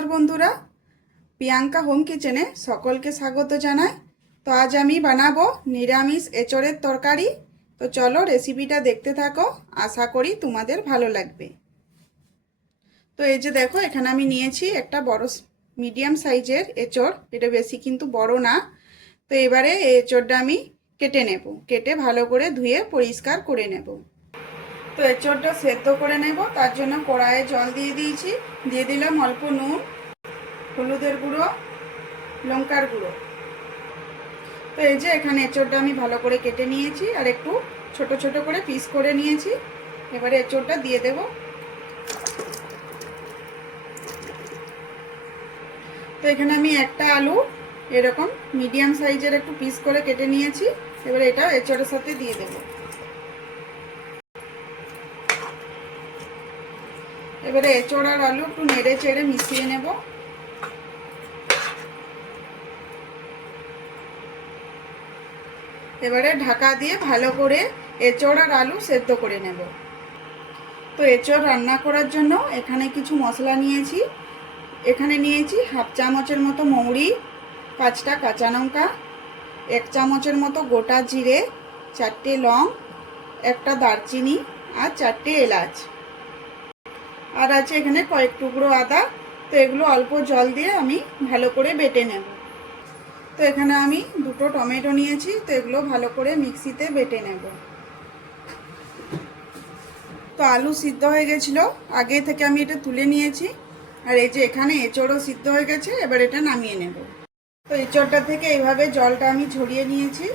নমস্কার বন্ধুরা, প্রিয়াঙ্কা হোম কিচেনে সকলকে স্বাগত জানাই। তো আজ আমি বানাবো নিরামিষ এঁচোড়ের তরকারি। তো চলো রেসিপিটা দেখতে থাকো, আশা করি তোমাদের ভালো লাগবে। তো এই যে দেখো, এখানে আমি নিয়েছি একটা বড় মিডিয়াম সাইজের এঁচোড়, এটা বেশি কিন্তু বড় না। তো এবারে এই এঁচোড়টা আমি কেটে নেব, কেটে ভালো করে ধুয়ে পরিষ্কার করে নেব। তো এঁচোড়টা সেদ্ধ করে নেব, তার জন্য কড়াইয়ে জল দিয়ে দিয়েছি, দিয়ে দিলাম অল্প নুন, হলুদের গুঁড়ো, লঙ্কার গুঁড়ো। তো এই যে এখানে এঁচোড়টা আমি ভালো করে কেটে নিয়েছি আর একটু ছোট ছোট করে পিস করে নিয়েছি। এবারে এঁচোড়টা দিয়ে দেব। তো এখানে আমি একটা আলু এরকম মিডিয়াম সাইজের একটু পিস করে কেটে নিয়েছি, এবারে এটা এঁচোড়ের সাথে দিয়ে দেব। এবারে এঁচোড় আর আলু একটু নেড়ে চেড়ে মিশিয়ে নেব। এবারে ঢাকা দিয়ে ভালো করে এঁচোড় আর আলু সেদ্ধ করে নেব। তো এঁচোড় রান্না করার জন্য এখানে কিছু মশলা নিয়েছি। এখানে নিয়েছি হাফ চামচের মতো মৌরি, 5টা কাঁচা লঙ্কা, 1 চামচের মতো গোটা জিরে, 4টে লং, একটা দারচিনি আর 4টে এলাচ, আর আছে এখানে কয়েক টুকরো আদা। তো এগুলো অল্প জল দিয়ে আমি ভালো করে বেটে নেব। তো এখানে আমি 2টো টমেটো নিয়েছি, তো এগুলো ভালো করে মিক্সিতে বেটে নেব। তো আলু সিদ্ধ হয়ে গেছিলো, আগে থেকে আমি এটা তুলে নিয়েছি। আর এই যে এখানে এঁচোড়ও সিদ্ধ হয়ে গেছে, এবার এটা নামিয়ে নেব। তো এঁচোড়টা থেকে এইভাবে জলটা আমি ঝরিয়ে নিয়েছি।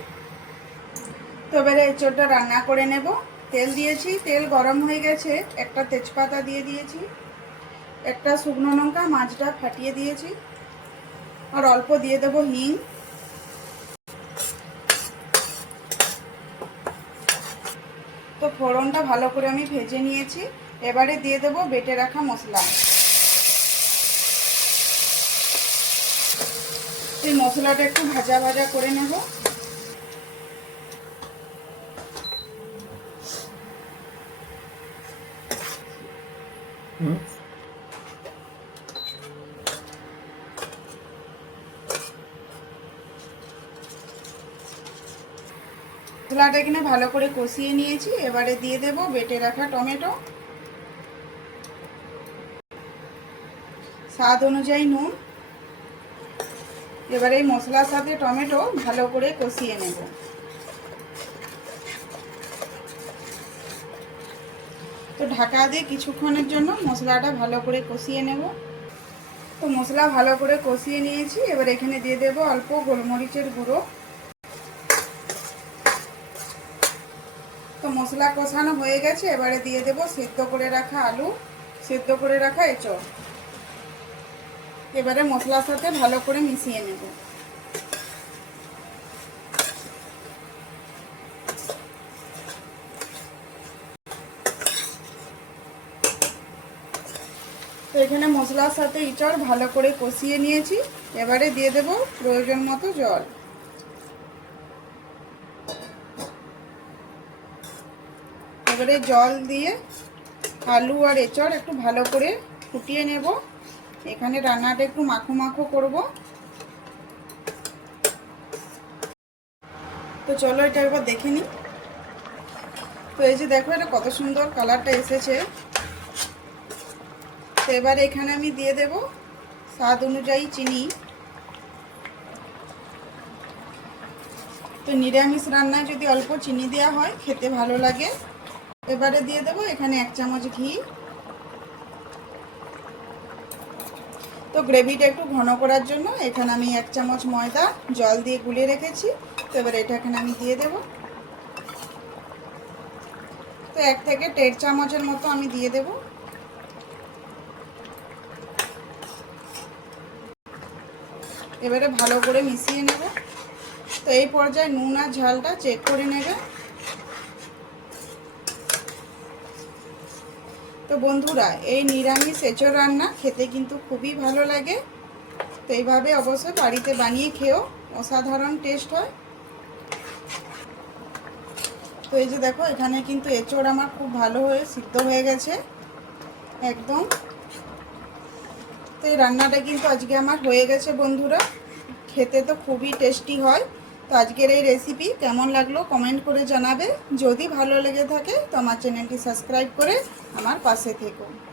তো এবারে এঁচোড়টা রান্না করে নেব। তেল দিয়েছি, তেল গরম হয়ে গেছে, একটা তেজপাতা দিয়ে দিয়েছি, একটা শুকনো লঙ্কা মাঝটা ফাটিয়ে দিয়েছি, আর অল্প দিয়ে দেবো হিং। তো ফোড়নটা ভালো করে আমি ভেজে নিয়েছি, এবারে দিয়ে দেবো বেটে রাখা মশলা। এই মশলাটা একটু ভাজা ভাজা করে নেব। মশলাটা এখানে ভালো করে কষিয়ে নিয়েছি, এবারে দিয়ে দেব বেটে রাখা টমেটো, স্বাদ অনুযায়ী নুন। এবারে এই মশলার সাথে টমেটো ভালো করে কষিয়ে নেব। তো ঢাকা দিয়ে কিছুক্ষণের জন্য মশলাটা ভালো করে কষিয়ে নেব। তো মশলা ভালো করে কষিয়ে নিয়েছি, এবার এখানে দিয়ে দেব অল্প গোলমরিচের গুঁড়ো। তো মশলা কষানো হয়ে গেছে, এবারে দিয়ে দেব সেদ্ধ করে রাখা আলু, সেদ্ধ করে রাখা এঁচোড়। এবারে মশলার সাথে ভালো করে মিশিয়ে নেব। তো এখানে মশলার সাথে এঁচোড় ভালো করে কষিয়ে নিয়েছি, এবারে দিয়ে দেব প্রয়োজন মতো জল। এবারে জল দিয়ে আলু আর এঁচোড় একটু ভালো করে ফুটিয়ে নেব। এখানে রান্নাটা একটু মাখো মাখো করব। তো চলো এটা একবার দেখে নিই। তো এই যে দেখো, এটা কত সুন্দর কালারটা এসেছে। তো এবার এখানে আমি দিয়ে দেব স্বাদ অনুযায়ী চিনি। তো নিরামিষ রান্নায় যদি অল্প চিনি দেওয়া হয় খেতে ভালো লাগে। এবারে দিয়ে দেব এখানে 1 চামচ ঘি। তো গ্রেভিটা একটু ঘন করার জন্য এখানে আমি 1 চামচ ময়দা জল দিয়ে গুলিয়ে রেখেছি। তো এবার এটা এখানে আমি দিয়ে দেব। তো 1 থেকে 1.5 চামচের মতো আমি দিয়ে দেব। এবারে ভালো করে মিশিয়ে নেব। তো এই পর্যায়ে নুন আর ঝালটা চেক করে নেবে। তো বন্ধুরা, এই নিরামিষ এঁচোড় রান্না খেতে কিন্তু খুবই ভালো লাগে। তো এইভাবে অবশ্যই বাড়িতে বানিয়ে খেও, অসাধারণ টেস্ট হয়। তো এই যে দেখো, এখানে কিন্তু এঁচোড় আমার খুব ভালো হয়ে সিদ্ধ হয়ে গেছে একদম। তো এই রান্নাটা কিন্তু আজকে আমার হয়ে গেছে বন্ধুরা। খেতে তো খুবই টেস্টি হয়। তো আজকের এই রেসিপি কেমন লাগলো কমেন্ট করে জানাবে। যদি ভালো লেগে থাকে তো আমার চ্যানেলটি সাবস্ক্রাইব করে আমার পাশে থেকো।